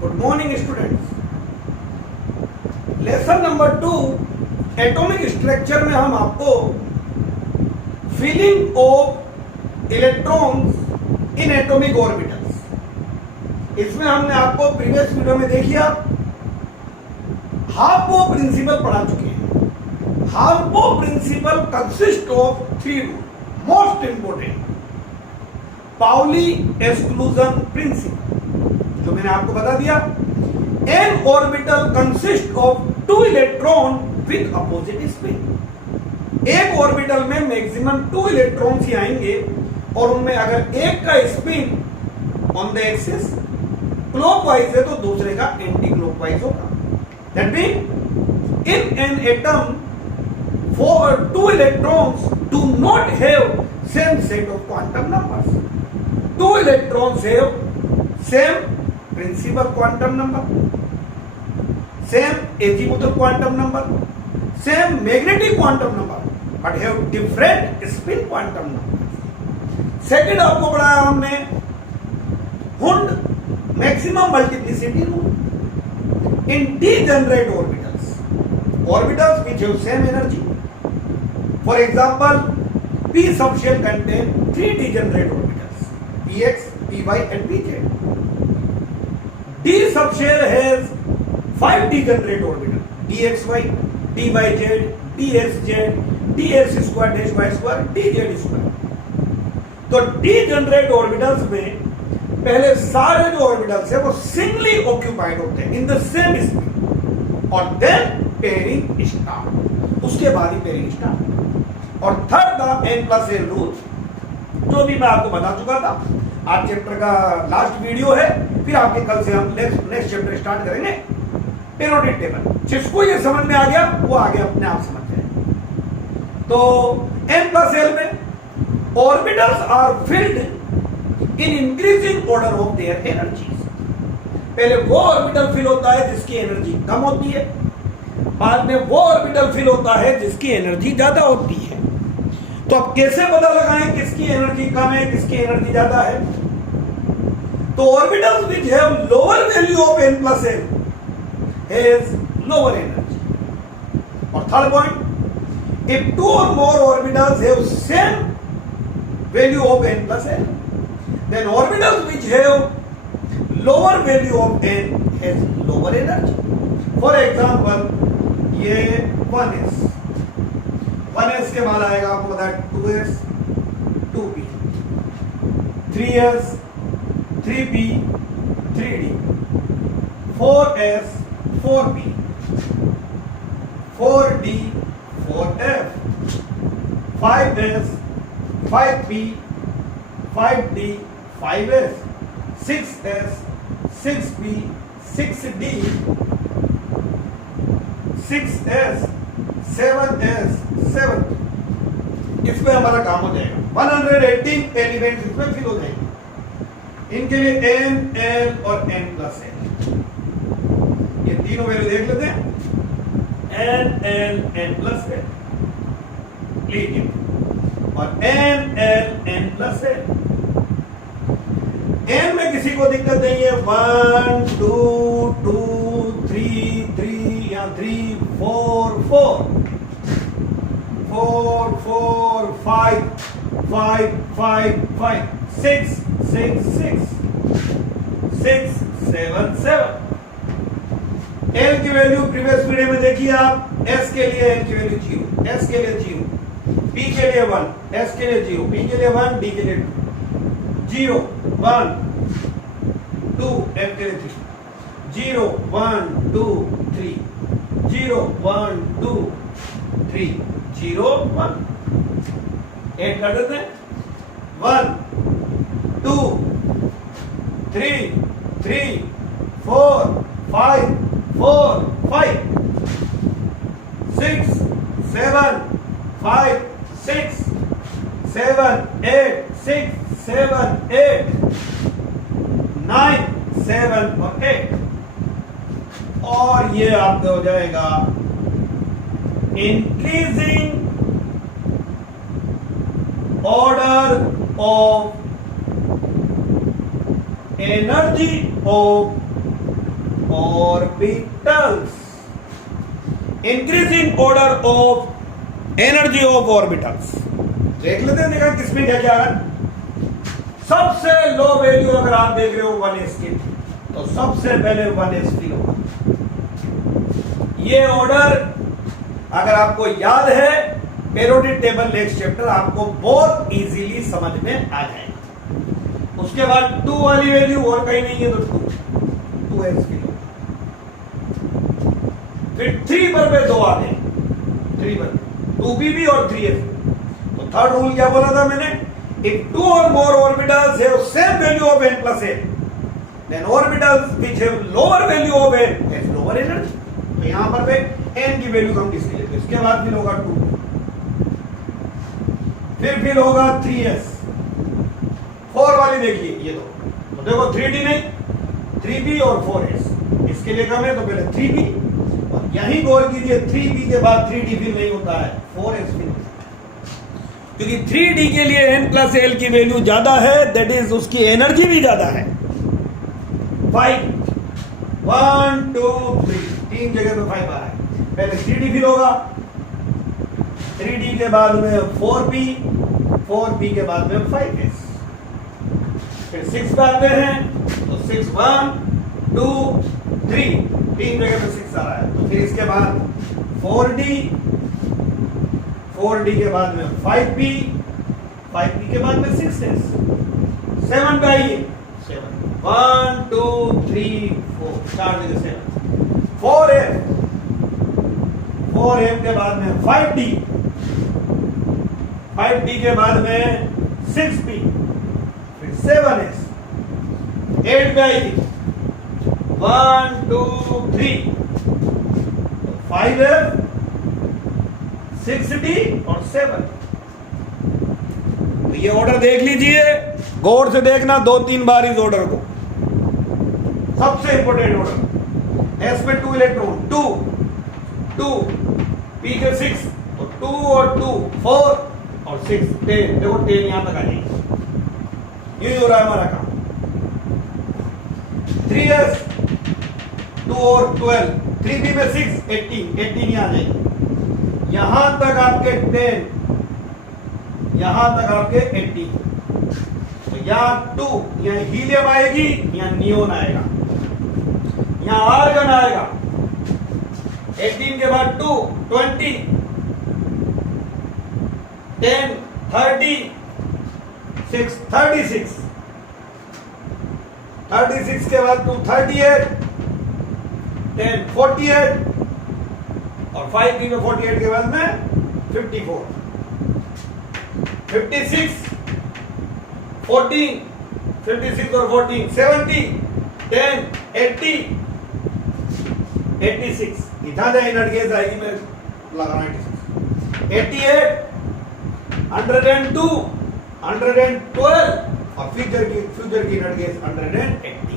Good morning students. Lesson number 2 atomic structure में हम आपको filling of electrons in atomic orbitals, इसमें हमने आपको प्रीवियस वीडियो में देखिए हार्पो प्रिंसिपल पढ़ा चुके हैं। Aufbau principle consist of 3 rule, most important Pauli exclusion principle, जो मैंने आपको बता दिया। An orbital consist of 2 electron with opposite spin. एक ऑर्बिटल में मैक्सिमम 2 इलेक्ट्रॉन्स ही आएंगे और उनमें अगर एक का spin on the axis clockwise है तो दूसरे का एंटी क्लॉकवाइज होगा। That mean in an atom for 2 electrons do not have same set of quantum numbers. 2 electrons have same principal quantum number, same azimuthal quantum number, same magnetic quantum number, but have different spin quantum numbers. Second आपको पढ़ाया हमने Hund maximum multiplicity rule in degenerate orbitals, orbitals which have same energy. For example, p subshell contain 3 degenerate orbitals, px, py and pz. D subshell has 5 degenerate orbitals, dxy, dyz, dxz, dx square dash y square, dz square. तो degenerate orbitals में पहले सारे जो orbitals है वो singly occupied होते हैं in the same spin और then pairing start, उसके बाद ही pairing start। और थर्ड था n+l रूल, जो भी मैं आपको बता चुका था। आज चैप्टर का लास्ट वीडियो है, फिर आपके कल से हम नेक्स्ट चैप्टर स्टार्ट करेंगे पीरियोडिक टेबल। जिसको ये समझ में आ गया वो आगे अपने आप समझ जाए। तो n+l में orbitals are filled in increasing order of their energies. पहले वो ऑर्बिटल फिल होता है जिसकी एनर्जी कम होती है, बाद में वो ऑर्बिटल फिल होता है जिसकी एनर्जी ज्यादा होती है। तो अब कैसे पता लगाएं किसकी एनर्जी कम है किसकी एनर्जी ज्यादा है? तो orbitals which have lower value of n+l has lower energy. और third point, if 2 or more orbitals have same value of n+l, then orbitals which have lower value of n has lower energy. For example, ये 1s के बाद आएगा आपको पता है 2s, 2p, 3s, 3p, 3d, 4s, 4p, 4d, 4f, 5s, 5p, 5d, 5s, 6s, 6p, 6d, 6s, 7s, 7। इसमें हमारा काम हो जाएगा 118 एलिमेंट्स इसमें फिल हो जाएंगे। इनके लिए n, l और n+l, ये तीनों वैल्यू देख लेते हैं। n, l, n+l लीजिए, और n, l, n+l। n में किसी को दिक्कत नहीं है, 1 2 2 3 3 या 3 4 4 4 4 5 5 5 5 6 6 6 6 7 7। L की वैल्यू प्रीवियस वीडियो में देखिए आप। S के लिए L की वैल्यू 0, S के लिए 0, P के लिए 1, S के लिए 0, P के लिए 1, D के लिए 2, 0 1 2, F के लिए 3, 0 1 2 3, 0 1 2 3, 0 1। ऐड कर देते हैं 1 2 3 3 4 5 4 5 6 7 5 6 7 8 6 7 8 9 7 और 8। और ये आपका हो जाएगा increasing order of energy of orbitals. Increasing order of energy of orbitals. देख लेते हैं, देखा किसमें क्या क्या है। सबसे लो वैल्यू अगर आप देख रहे हो 1s की, तो सबसे पहले 1s फील होगा। ये ऑर्डर अगर आपको याद है, पेरियोडिक टेबल नेक्स्ट चैप्टर आपको बहुत इजीली समझ में आ जाएगा। उसके बाद 2 वाली वैल्यू और कहीं नहीं है, तो 2s फील होगा। फिर 3 पर पे 2 आ गए, 3 पर 2pp और 3s। तो थर्ड रूल क्या बोला था मैंने, if 2 or more orbitals have same value of n plus n, then orbitals which have lower value of n has lower energy। तो यहां पर पे n की वैल्यू हम किसके लेते हैं, इसके बाद फिर होगा 2, फिर होगा 3s। 4 वाली देखिए, ये तो देखो 3d नहीं, 3p और 4s। इसके लिए कम है तो पहले 3p, और यहीं गौर कीजिए 3p के बाद 3d फिर नहीं होता है, 4s फिर होता है। क्योंकि 3d के लिए n प्लस एल की वैल्यू ज्यादा है, दैट इज उसकी एनर्जी भी ज्यादा है। 5 1 2 3 तीन जगह पे 5 आ रहा है। पहले 3d फिर होगा, 3d के बाद में 4p, 4p के बाद में 5s, फिर 6 पे आते हैं तो 6 1 2 3 तीन जगह पे 6 आ रहा है। तो फिर इसके बाद 4d, 4d के बाद में 5p, 5p के बाद में 6s। 7 पे आइए, 7 1 2 3 4 4 जगह 7। 4f, 4f के बाद में 5d, 5d के बाद में 6p, फिर 7s। 8 पे आइए, 1 2 3 5f 6d और 7। तो ये ऑर्डर देख लीजिए, गौर से देखना 2-3 बार इस ऑर्डर को। सबसे इंपॉर्टेंट ऑर्डर, s पे 2 इलेक्ट्रॉन, 2 2 p के 6, तो 2 और 2 4 और 6 10। देखो 10 यहां तक आ जाएगी, ये हो रहा है हमारा काम। 3s 2 और 12, 3p में 6 18 यहां आ जाएगी। यहां तक आपके 10, यहां तक आपके 18। तो यहां 2, यहां हीलियम आएगी, यहां नियोन आएगा, यहां आर्गन आएगा। 18 के बाद 2 20 10 30 6 36 36 के बाद 2 38 10 48 और 5p में 48 के बाद में 54 56 14 56 और 14 70 10 80 86। इधर जाए नट गेज आएगी, मैं लगाना 86 88 102 112 और फ्यूचर की नट गेज 180।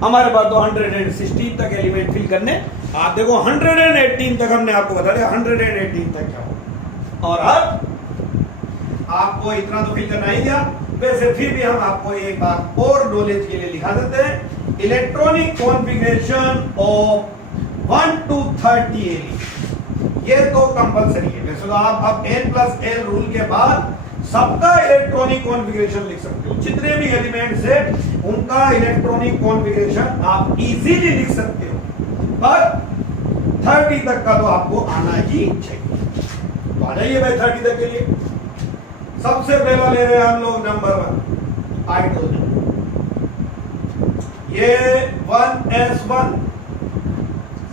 हमारे पास तो 116 तक एलिमेंट फिल करने। आप देखो 118 तक हमने आपको बता दिया, 118 तक क्या होगा। और अब आपको इतना तो फिल करना ही दिया, वैसे फिर भी हम आपको एक बात और नॉलेज के लिए लिखा देते हैं। Electronic configuration of 1 to 30 element, ये तो कंपलसरी है। वैसे तो आप अब n+l रूल के बाद सबका इलेक्ट्रॉनिक कॉन्फ़िगरेशन लिख सकते हो, जितने भी एलिमेंट्स है उनका इलेक्ट्रॉनिक कॉन्फ़िगरेशन आप इजीली लिख सकते हो, पर 30 तक का तो आपको आना ही चाहिए। तो आ जाइए भाई 30 तक के लिए। सबसे पहला ले रहे हैं हम लोग नंबर 1 हाइड्रोजन। ये 1s1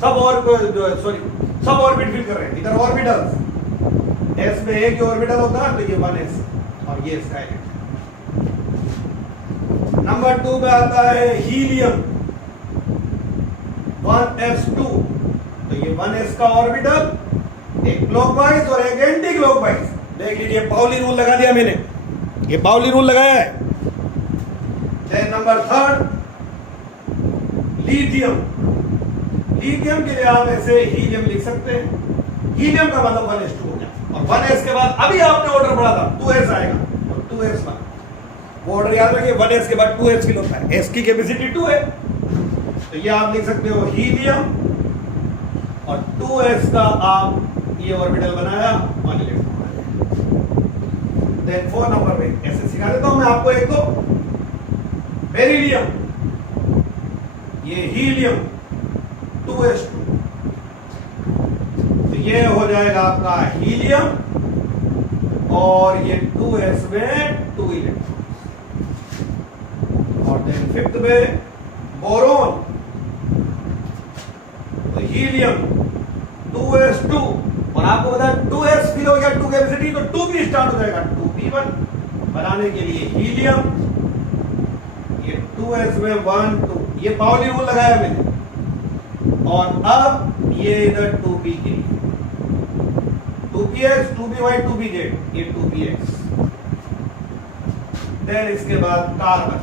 सब ऑर्बिट फिल कर रहे हैं। इधर ऑर्बिटल्स, s में एक ऑर्बिटल होता है तो ये 1s और ये इसका इलेक्ट्रॉन। नंबर 2 पे आता है हीलियम 1s2, तो ये 1s का ऑर्बिटल एक क्लॉकवाइज और एक एंटी क्लॉकवाइज। देख लीजिए पाउली रूल लगा दिया मैंने, ये पाउली रूल लगाया है। Then number 3 lithium. लिथियम के लिए आप ऐसे हीलियम लिख सकते हैं। हीलियम का मतलब 1s2 हो गया, और 1s के बाद अभी आपने ऑर्डर पढ़ा था 2s आएगा, और 2s1 वो ऑर्डर याद रखिए, 1s के बाद 2s फिल होता है, s की कैपेसिटी 2 है, तो ये आप लिख सकते हो हीलियम और 2s का आप ये ऑर्बिटल बनाया 1 इलेक्ट्रॉन आया। देन 4 नंबर पे ऐसे सिखा देता हूं मैं आपको एक तो बेरिलियम, ये हीलियम 2s2, तो ये हो जाएगा आपका हीलियम और ये 2s में 2 इलेक्ट्रॉन। और देन 5th पे बोरोन, तो हीलियम 2s2 और आपको पता है 2s फिल हो गया 2 कैपेसिटी तो 2p स्टार्ट हो जाएगा, 2p1 बनाने के लिए हीलियम, ये 2s में 1 2, ये पाउली रूल लगाया मैंने, और अब ये इधर 2p के लिए 2px 2py 2pz, ये 2px। देन इसके बाद कार्बन,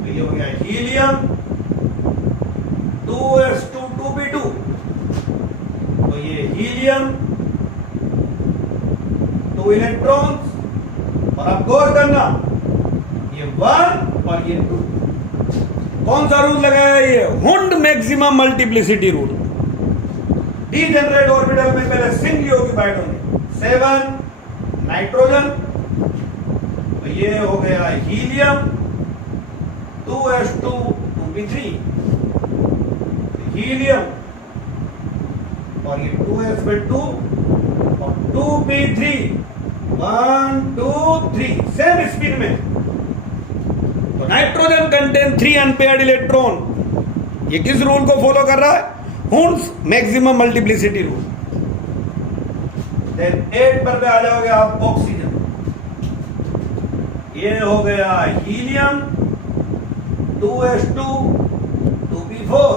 तो ये हो गया हीलियम 2s2 2p2, तो ये हीलियम 2 इलेक्ट्रॉन्स, और अब गौर करना ये 1 और ये 2, कौन सा रूल लगाया, ये Hund maximum multiplicity rule. Degenerate orbital में पहले सिंगली ऑक्यूपाइड होंगे 7 नाइट्रोजन, तो ये हो गया हीलियम 2s2 2p3, हीलियम और ये 2s में 2 और 2p3 1 2 3 सेम स्पीड में, तो नाइट्रोजन कंटेन 3 अनपेयर्ड इलेक्ट्रॉन। ये किस रूल को फॉलो कर रहा है, Hund's maximum multiplicity rule. Then 8 पर आ जाओगे आप ऑक्सीजन, ये हो गया हीलियम 2s2 2p4,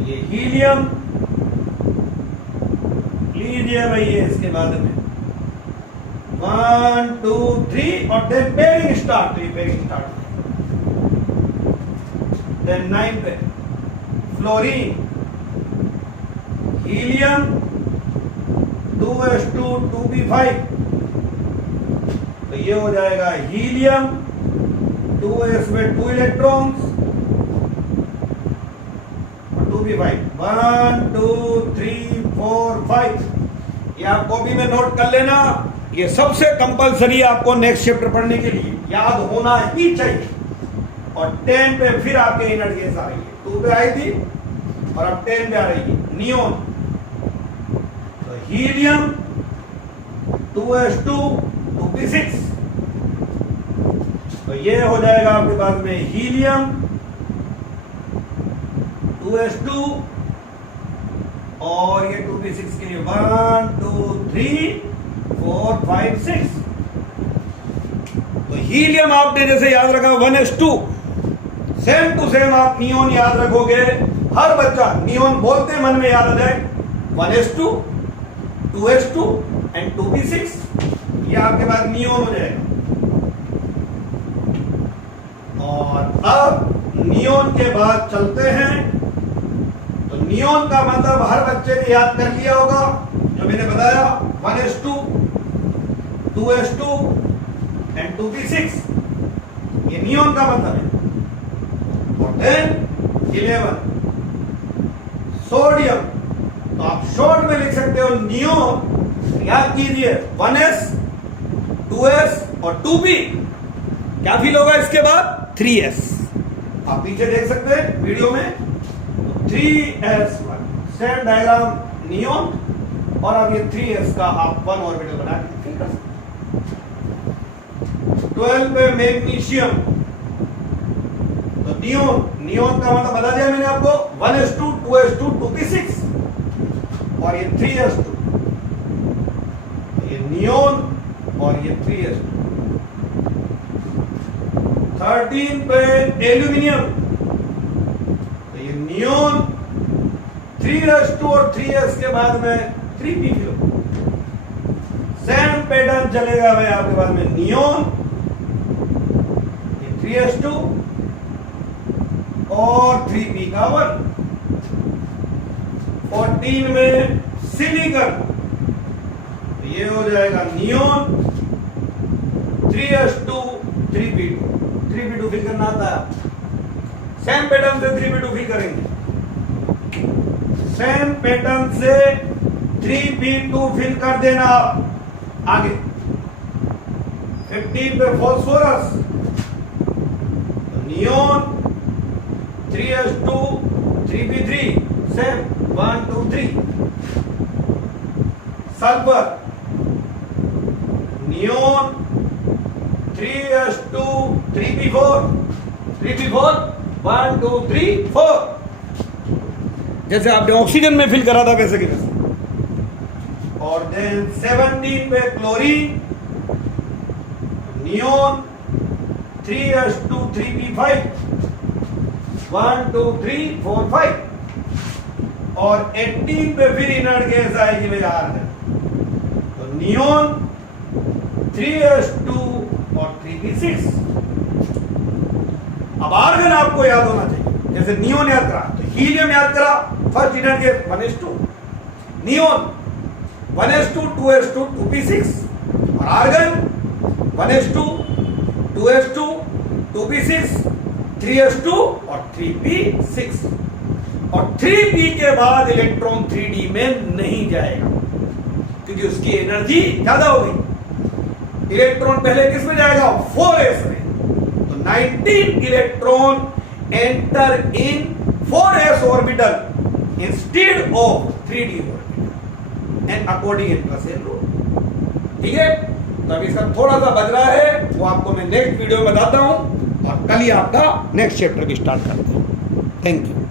ये हीलियम लीजिए भाई, ये इसके बाद में 1 2 3 और देन पेयरिंग स्टार्ट, ये पेयरिंग स्टार्ट। देन 9 पे फ्लोरीन, हीलियम 2s2 2p5, तो ये हो जाएगा हीलियम 2s में 2 इलेक्ट्रॉन्स 2p5 1 2 3 4 5, ये आप कॉपी में नोट कर लेना, ये सबसे कंपलसरी आपको नेक्स्ट चैप्टर पढ़ने के लिए याद होना ही चाहिए। और 10 पे फिर आपके इनर्ट गैस आ रही है, 2 पे आई थी और अब 10 पे आ रही है नियोन, तो हीलियम 2s2 2p6, तो ये हो जाएगा आपके पास में हीलियम 2s2 और ये 2p6 के लिए 1 2 3 4 5 6, तो हीलियम आपने जैसे याद रखा 1s2, सेम टू सेम आप नियोन याद रखोगे। हर बच्चा नियोन बोलते मन में याद आ जाए 1s2 2s2 एंड 2p6, ये आपके पास नियोन हो जाएगा। और अब नियोन के बाद चलते हैं, तो नियोन का मतलब हर बच्चे ने याद कर लिया होगा, जो मैंने बताया 1s2 2s2 एंड 2p6, ये नियोन का मतलब है। और देन 11 सोडियम, तो आप शॉर्ट में लिख सकते हो नियोन, याद कीजिए 1s 2s और 2p, क्या फील होगा इसके बाद 3s, आप पीछे देख सकते हैं वीडियो में 3s1 सेम डायग्राम नियोन, और अब ये 3s का आप 1 ऑर्बिटल बना के फिल कर सकते। 12 पे मैग्नीशियम, तो नियोन, नियोन का मतलब बता दिया मैंने आपको 1s2 2s2 2p6 और ये 3s2, ये नियोन और ये 3s2। 13 पे एल्यूमिनियम, तो ये नियोन 3s2 और 3s के बाद में 3p, सेम पैटर्न चलेगा भाई आपके पास में नियोन 3s2 और 3p का 1। 14 में सिलिकॉन, तो ये हो जाएगा neon 3s2 3p2 3p2 fill करना आता है आपको। सेम पैटर्न से 3p2 फिल करेंगे, सेम पैटर्न से 3p2 फिल कर देना आप। आगे 15 पे phosphorus, neon 3s2 3p3 same 1 2 3। Sulphur neon 3s2 3p4 3p4 1 2 3 4। जैसे आपने ऑक्सीजन में फिल करा था वैसे कि वैसे। और देन 17 पे क्लोरीन, नियोन 3s2 3p5 1 2 3 4 5। और 18 पे फिर इनर्ट गैस आएगी भाई आर्गन, तो नियोन 3s2 और 3p6। अब आर्गन आपको याद होना चाहिए, जैसे नियोन याद करा तो हीलियम याद करा, first inert gas 1s2, neon 1s2 2s2 2p6, और argon 1s2 2s2 2p6 3s2 और 3p6। और 3p के बाद इलेक्ट्रॉन 3d में नहीं जाएगा क्योंकि उसकी एनर्जी ज्यादा हो गई। इलेक्ट्रॉन पहले किस में जाएगा? 4s में। तो 19 electron enter in 4s orbital instead of 3d orbital and according n plus n rule. ठीक है, तो अभी इसका थोड़ा सा बच रहा है, वो आपको मैं नेक्स्ट वीडियो में बताता हूं, और कल ही आपका नेक्स्ट चैप्टर भी स्टार्ट करते हैं। Thank you.